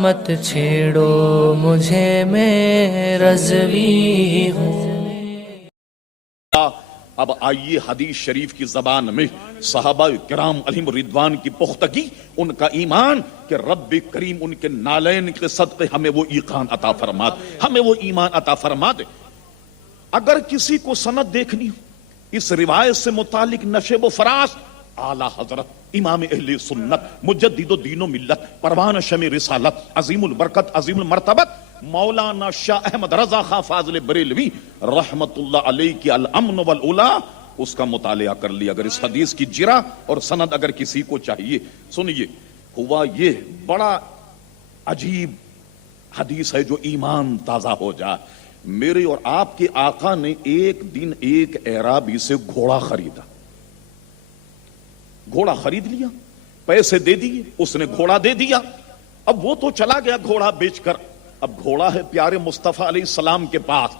مت چھیڑو مجھے، میں رضوی ہوں۔ اب آئیے حدیث شریف کی زبان میں صحابہ کرام علیہم رضوان کی پختگی، ان کا ایمان کہ رب کریم ان کے نالین کے صدقے ہمیں وہ ایقان عطا فرما دے، ہمیں وہ ایمان عطا فرما دے۔ اگر کسی کو سند دیکھنی ہو اس روایت سے متعلق نشیب و فراز، اعلیٰ حضرت امام اہل سنت مجدد الدین و ملت پروان شمع رسالت عظیم البرکت عظیم المرتبت مولانا شاہ احمد رضا خان فاضل بریلوی رحمت اللہ علیہ کی الامن والعلا، اس کا مطالعہ کر لیا۔ اگر اس حدیث کی جرا اور سند اگر کسی کو چاہیے، سنیے، ہوا یہ بڑا عجیب حدیث ہے جو ایمان تازہ ہو جائے۔ میرے اور آپ کے آقا نے ایک دن ایک اعرابی سے گھوڑا خریدا، گھوڑا خرید لیا، پیسے دے دیے، اس نے گھوڑا دے دیا، اب وہ تو چلا گیا گھوڑا بیچ کر، اب گھوڑا ہے پیارے مصطفیٰ علیہ السلام کے پاس۔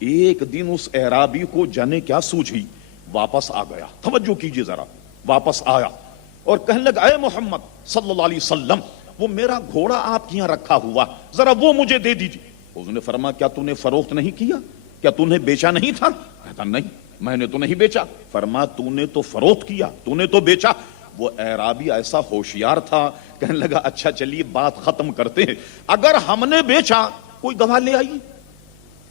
ایک دن اس اعرابی کو جانے کیا سوجھی، واپس آ گیا، توجہ کیجئے ذرا، واپس آیا اور کہنے لگا اے محمد صلی اللہ علیہ وسلم، وہ میرا گھوڑا آپ کے یہاں رکھا ہوا، ذرا وہ مجھے دے دیجئے۔ اس نے فرمایا کیا تو نے فروخت نہیں کیا، کیا تو نے بیچا نہیں تھا؟ کہتا نہیں میں نے تو نہیں بیچا۔ فرمایا تو نے تو فروخت کیا، تو نے تو بیچا۔ وہ اعرابی ایسا ہوشیار تھا، کہنے لگا اچھا چلیے بات ختم کرتے ہیں، اگر ہم نے بیچا کوئی گواہ لے آئیے،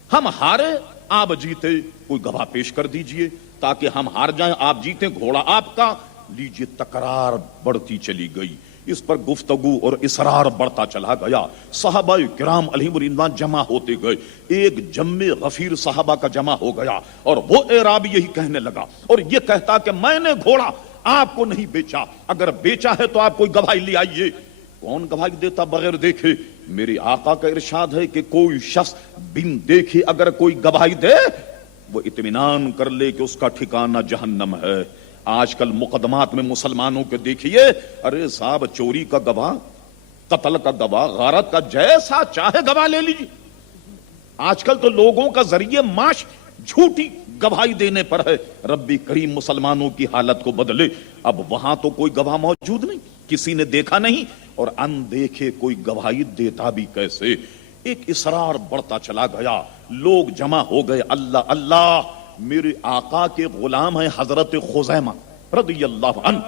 ہم ہارے آپ جیتے کوئی گواہ پیش کر دیجئے تاکہ ہم ہار جائیں آپ جیتے، گھوڑا آپ کا لیجئے۔ تکرار بڑھتی چلی گئی، اس پر گفتگو اور اصرار بڑھتا چلا گیا، صحابہ کرام علیہم رضوان جمع ہوتے گئے، ایک جمع غفیر صحابہ کا جمع ہو گیا، اور وہ اعرابی یہی کہنے لگا اور یہ کہتا کہ میں نے گھوڑا آپ کو نہیں بیچا، اگر بیچا ہے تو آپ کوئی گواہی لے آئیے۔ کون گواہی دیتا بغیر دیکھے؟ میرے آقا کا ارشاد ہے کہ کوئی شخص بن دیکھے اگر کوئی گواہی دے وہ اطمینان کر لے کہ اس کا ٹھکانہ جہنم ہے۔ آج کل مقدمات میں مسلمانوں کے دیکھیے، ارے صاحب چوری کا گواہ، قتل کا گواہ، غارت کا، جیسا چاہے گواہ لے لیجیے۔ آج کل تو لوگوں کا ذریعہ معاش جھوٹی گواہی دینے پر ہے۔ رب کریم مسلمانوں کی حالت کو بدلے۔ اب وہاں تو کوئی گواہ موجود نہیں، کسی نے دیکھا نہیں، اور اندیکھے کوئی گواہی دیتا بھی کیسے؟ ایک اصرار بڑھتا چلا گیا، لوگ جمع ہو گئے۔ اللہ اللہ، میرے آقا کے غلام ہیں حضرت خزیمہ رضی اللہ عنہ،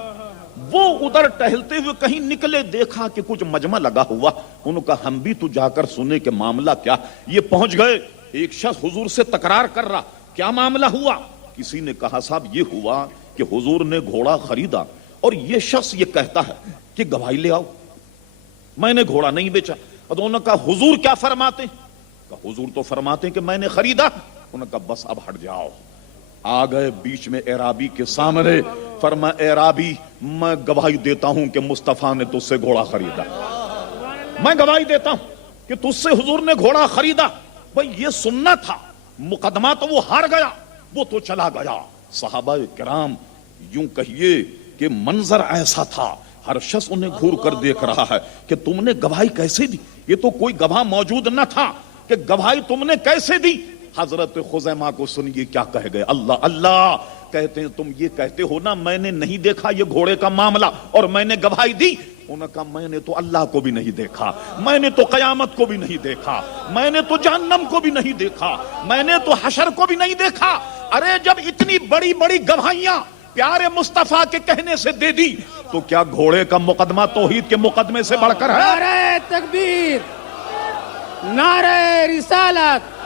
وہ ادھر ٹہلتے ہوئے کہیں نکلے، دیکھا کہ کچھ مجمع لگا ہوا، انہوں کا ہم بھی تو جا کر سنے کہ معاملہ کیا۔ یہ پہنچ گئے، ایک شخص حضور سے تکرار کر رہا، کیا معاملہ ہوا؟ کسی نے کہا صاحب یہ ہوا کہ حضور نے گھوڑا خریدا اور یہ شخص یہ کہتا ہے کہ گواہی لے آؤ، میں نے گھوڑا نہیں بیچا۔ اور انہوں نے کہا حضور کیا فرماتے ہیں؟ کہا حضور تو فرماتے ہیں کہ میں نے خریدا۔ انہوں نے کہا بس اب ہٹ جاؤ۔ آ گئے بیچ میں اعرابی کے سامنے، فرمایا اعرابی میں گواہی دیتا ہوں کہ مصطفیٰ نے تجھ سے گھوڑا خریدا، میں گواہی دیتا ہوں کہ تجھ سے حضور نے گھوڑا خریدا۔ بھئی یہ سننا تھا، مقدمہ تو وہ ہار گیا، وہ تو چلا گیا۔ صحابہ کرام یوں کہیے کہ منظر ایسا تھا، ہر شخص انہیں گھور کر دیکھ رہا ہے کہ تم نے گواہی کیسے دی؟ یہ تو کوئی گواہ موجود نہ تھا کہ گواہی تم نے کیسے دی؟ حضرت خزیمہ کو سنیے کیا کہہ گئے، اللہ اللہ، کہتے ہیں تم یہ کہتے ہو نا میں نے نہیں دیکھا یہ گھوڑے کا معاملہ اور میں نے گواہی دی۔ انہوں نے کہا میں نے تو اللہ کو بھی نہیں دیکھا، میں نے تو قیامت کو بھی نہیں دیکھا، میں نے تو جہنم کو بھی نہیں دیکھا، میں نے تو حشر کو بھی نہیں دیکھا۔ ارے جب اتنی بڑی بڑی گواہیاں پیارے مصطفیٰ کے کہنے سے دے دی تو کیا گھوڑے کا مقدمہ توحید کے مقدمے سے بڑھ کر ہے؟ نعرہ تکبیر، نعرہ رسالت،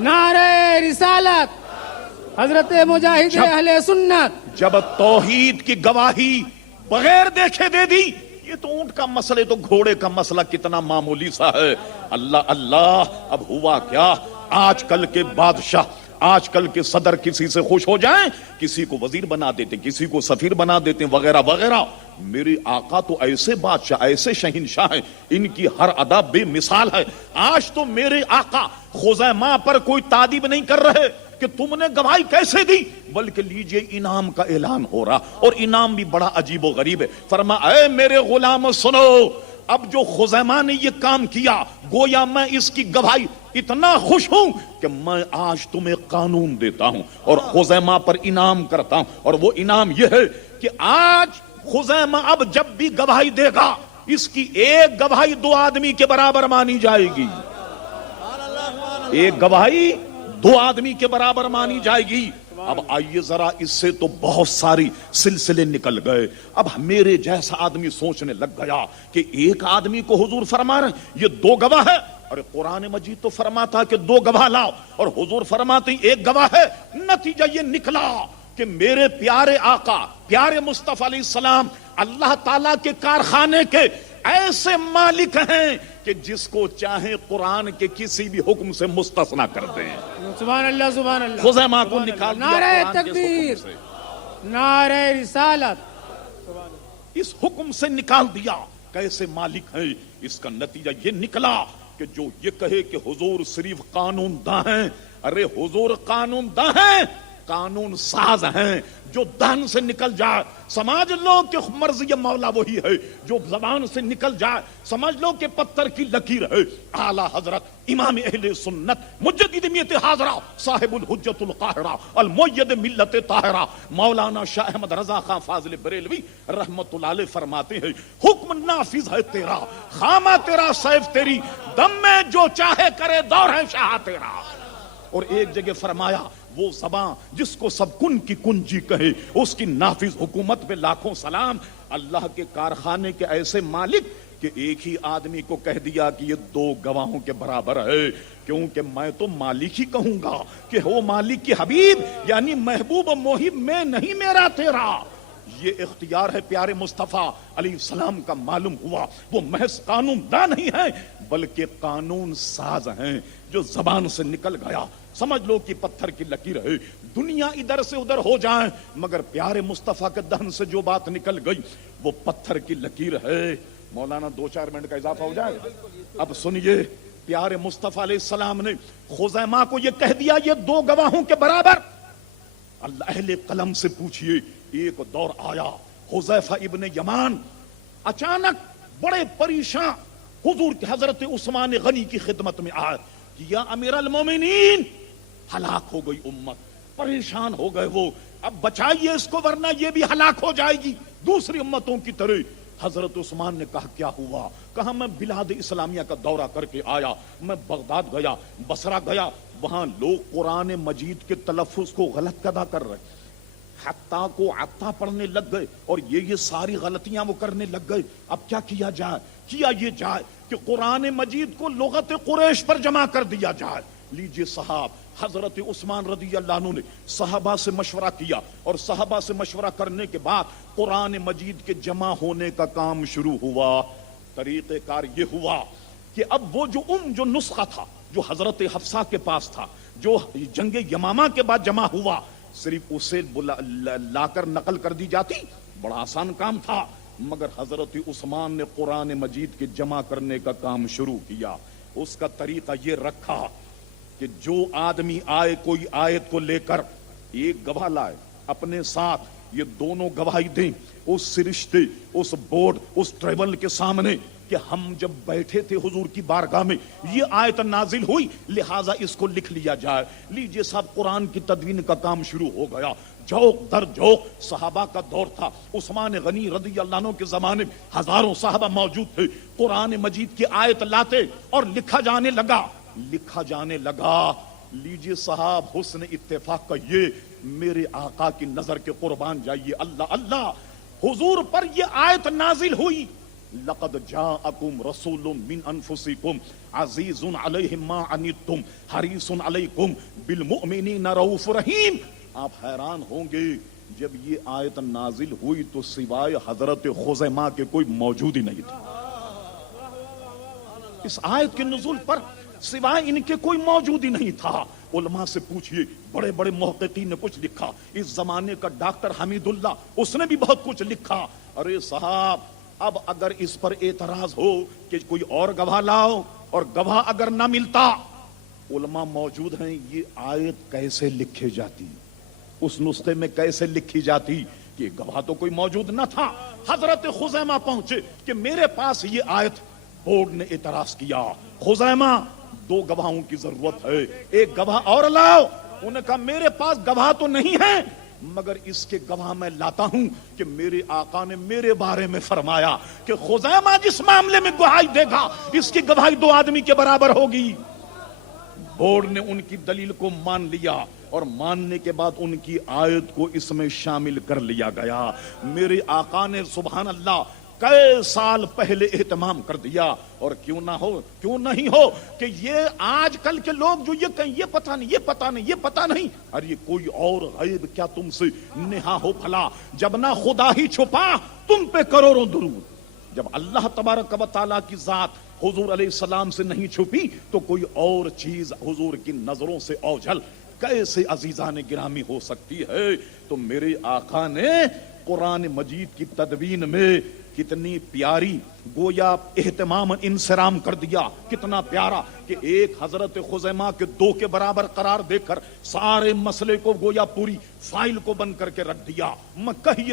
نعرہ رسالت، حضرت مجاہد اہل سنت۔ جب توحید کی گواہی بغیر دیکھے دے دی، یہ تو اونٹ کا مسئلہ، تو گھوڑے کا مسئلہ کتنا معمولی سا ہے۔ اللہ اللہ، اب ہوا کیا؟ آج کل کے بادشاہ، آج کل کے صدر کسی سے خوش ہو جائیں، کسی کو وزیر بنا دیتے، کسی کو سفیر بنا دیتے وغیرہ وغیرہ۔ میرے آقا تو ایسے بادشاہ، ایسے شہنشاہ ہیں، ان کی ہر ادا بے مثال ہے۔ آج تو میرے آقا خزیمہ پر کوئی تعدیب نہیں کر رہے کہ تم نے گواہی کیسے دی، بلکہ لیجئے انعام کا اعلان ہو رہا، اور انعام بھی بڑا عجیب و غریب ہے۔ فرمایا اے میرے غلام سنو، اب جو خزیمہ نے یہ کام کیا، گویا میں اس کی گواہی اتنا خوش ہوں کہ میں آج تمہیں قانون دیتا ہوں اور خزیمہ پر انعام کرتا ہوں، اور وہ انعام یہ ہے کہ آج خزیمہ اب جب بھی گواہی دے گا اس کی ایک گواہی 2 آدمی کے برابر مانی جائے گی. ایک گواہی 2 آدمی کے برابر مانی جائے گی. اب آئیے ذرا اس سے تو بہت ساری سلسلے نکل گئے. اب میرے جیسا آدمی سوچنے لگ گیا کہ ایک آدمی کو حضور فرما رہے ہیں یہ 2 گواہ ہے. اور قرآن مجید تو فرماتا کہ 2 گواہ لاؤ اور حضور فرماتے ہیں 1 گواہ ہے. نتیجہ یہ نکلا کہ میرے پیارے آقا پیارے مصطفیٰ علیہ السلام اللہ تعالیٰ کے کارخانے کے ایسے مالک ہیں کہ جس کو چاہیں قرآن کے کسی بھی حکم سے مستثنا کر دیں. سبحان اللہ سبحان اللہ. خزیمہ کو نکال دیا نعرہ قرآن کے اس تکبیر حکم سے. نعرہ رسالت. اس حکم سے نکال دیا. کیسے مالک ہیں؟ اس کا نتیجہ یہ نکلا کہ جو یہ کہے کہ حضور صرف قانون داں ہیں، ارے حضور قانون داں ہیں، قانون ساز ہیں. جو دہن سے نکل جائے سمجھ لو کہ مرضی مولا وہی ہے. جو زبان سے نکل جائے سمجھ لو کہ پتھر کی لکیر ہے. اعلی حضرت امام اہل سنت مجدد میت حاضرہ صاحب الحجت القاہرہ المؤید ملت طاہرہ مولانا شاہ احمد رضا خان فاضل بریلوی رحمت اللہ علیہ فرماتے ہیں حکم نافذ ہے تیرا، خامہ تیرا، سیف تیری، دم میں جو چاہے کرے دور ہے شاہ تیرا. اور ایک جگہ فرمایا وہ زبان جس کو سب کن کی کنجی کہے اس کی نافذ حکومت پہ لاکھوں سلام. اللہ کے کارخانے کے ایسے مالک کہ ایک ہی آدمی کو کہہ دیا کہ یہ 2 گواہوں کے برابر ہے. کیونکہ میں تو مالک ہی کہوں گا کہ وہ مالک کی حبیب یعنی محبوب و محب میں نہیں میرا تیرا. یہ اختیار ہے پیارے مصطفیٰ علیہ السلام کا. معلوم ہوا وہ محض قانون داں نہیں ہے بلکہ قانون ساز ہیں. جو زبان سے نکل گیا سمجھ لو کہ پتھر کی لکیر ہے. دنیا ادھر سے ادھر ہو جائیں مگر پیارے مصطفیٰ کے دہن سے جو بات نکل گئی وہ پتھر کی لکیر ہے. مولانا 2-4 منٹ کا اضافہ ہو جائے. اب سنیے پیارے مصطفیٰ علیہ السلام نے خزیمہ کو یہ کہہ دیا یہ 2 گواہوں کے برابر. اللہ اہل قلم سے پوچھئے ایک دور آیا حذیفہ ابن یمان اچانک بڑے پریشان حضور کے حضرت عثمان غنی کی خدمت میں آئے کہ یا امیر المومنین ہلاک ہو گئی امت. پریشان ہو گئے وہ. اب بچائیے اس کو ورنہ یہ بھی ہلاک ہو جائے گی دوسری امتوں کی طرح. حضرت عثمان نے کہا کیا ہوا؟ کہا میں بلاد اسلامیہ کا دورہ کر کے آیا. میں بغداد گیا، بصرہ گیا، وہاں لوگ قرآن مجید کے تلفظ کو غلط ادا کر رہے، حتیٰ کو عطا پڑھنے لگ گئے اور یہ ساری غلطیاں وہ کرنے لگ گئے. اب کیا کیا جائے؟ کیا یہ جائے کہ قرآن مجید کو لغت قریش پر جمع کر دیا جائے. لیجئے صاحب حضرت عثمان رضی اللہ عنہ نے صحابہ سے مشورہ کیا اور صحابہ سے مشورہ کرنے کے بعد قرآن مجید کے جمع ہونے کا کام شروع ہوا. طریقہ کار یہ ہوا کہ اب وہ جو نسخہ تھا جو حضرت حفصہ کے پاس تھا جو جنگ یمامہ کے بعد جمع ہوا صرف اسے لا کر نقل کر دی جاتی. بڑا آسان کام تھا مگر حضرت عثمان نے قرآن مجید کے جمع کرنے کا کام شروع کیا. اس کا طریقہ یہ رکھا کہ جو آدمی آئے کوئی آیت کو لے کر ایک گواہ لائے اپنے ساتھ یہ دونوں گواہی دیں اس سرشتے اس بورڈ اس ٹریبل کے سامنے کہ ہم جب بیٹھے تھے حضور کی بارگاہ میں یہ آیت نازل ہوئی لہٰذا اس کو لکھ لیا جائے. لیجئے صاحب قرآن کی تدوین کا کام شروع ہو گیا. جوق در جوق صحابہ کا دور تھا. عثمان غنی رضی اللہ عنہ کے زمانے میں ہزاروں صحابہ موجود تھے. قرآن مجید کی آیت لاتے اور لکھا جانے لگا. لیجئے صاحب حسن اتفاق کا یہ میرے آقا کی نظر کے قربان جائیے اللہ اللہ حضور پر یہ آیت نازل ہوئی لقد جاءکم رسول من انفسکم عزیز علیہ ما عنتم حریص علیکم بالمؤمنین رؤوف رحیم. آپ حیران ہوں گے جب یہ آیت نازل ہوئی تو سوائے حضرت خزیمہ کے کوئی موجود ہی نہیں تھا. اس آیت کے نزول پر سوائے ان کے کوئی موجود ہی نہیں تھا. علماء سے پوچھئے بڑے بڑے محققین نے کچھ لکھا. اس زمانے کا ڈاکٹر حمید اللہ اس نے بھی بہت کچھ لکھا. ارے صاحب اب اگر اس پر اعتراض ہو کہ کوئی اور گواہ لاؤ اور گواہ اگر نہ ملتا علماء موجود ہیں یہ آیت کیسے لکھی جاتی اس نسخے میں کیسے لکھی جاتی کہ گواہ تو کوئی موجود نہ تھا. حضرت خزیمہ پہنچے کہ میرے پاس یہ آیت. بورڈ نے اعتراض کیا خزیمہ 2 گواہوں کی ضرورت ہے ایک گواہ اور لاؤ. انہوں نے کہا میرے پاس گواہ تو نہیں ہے مگر اس کے گواہ میں لاتا ہوں کہ میرے آقا نے میرے بارے میں فرمایا کہ خزیمہ جس معاملے میں گواہی دے گا اس کی گواہی 2 آدمی کے برابر ہوگی۔ بورڈ نے ان کی دلیل کو مان لیا اور ماننے کے بعد ان کی آیت کو اس میں شامل کر لیا گیا۔ میرے آقا نے سبحان اللہ کئی سال پہلے اہتمام کر دیا، اور کیوں نہیں ہو کہ یہ آج کل کے لوگ جو یہ کہیں یہ پتہ نہیں، یہ پتہ نہیں، یہ پتہ نہیں، اور یہ کوئی اور غیب کیا تم سے نہا ہو بھلا؟ جب نہ خدا ہی چھپا تم پہ کروڑوں درود، جب اللہ تبارک و تعالیٰ کی ذات حضور علیہ السلام سے نہیں چھپی تو کوئی اور چیز حضور کی نظروں سے اوجھل کیسے عزیزان گرامی ہو سکتی ہے؟ تو میرے آقا نے قرآن مجید کی تدوین میں کتنی پیاری گویا اہتمام انصرام کر دیا، کتنا پیارا کہ ایک حضرت خزیمہ کے 2 کے برابر قرار دے کر سارے مسئلے کو گویا پوری فائل کو بند کر کے رکھ دیا۔ میں کہیے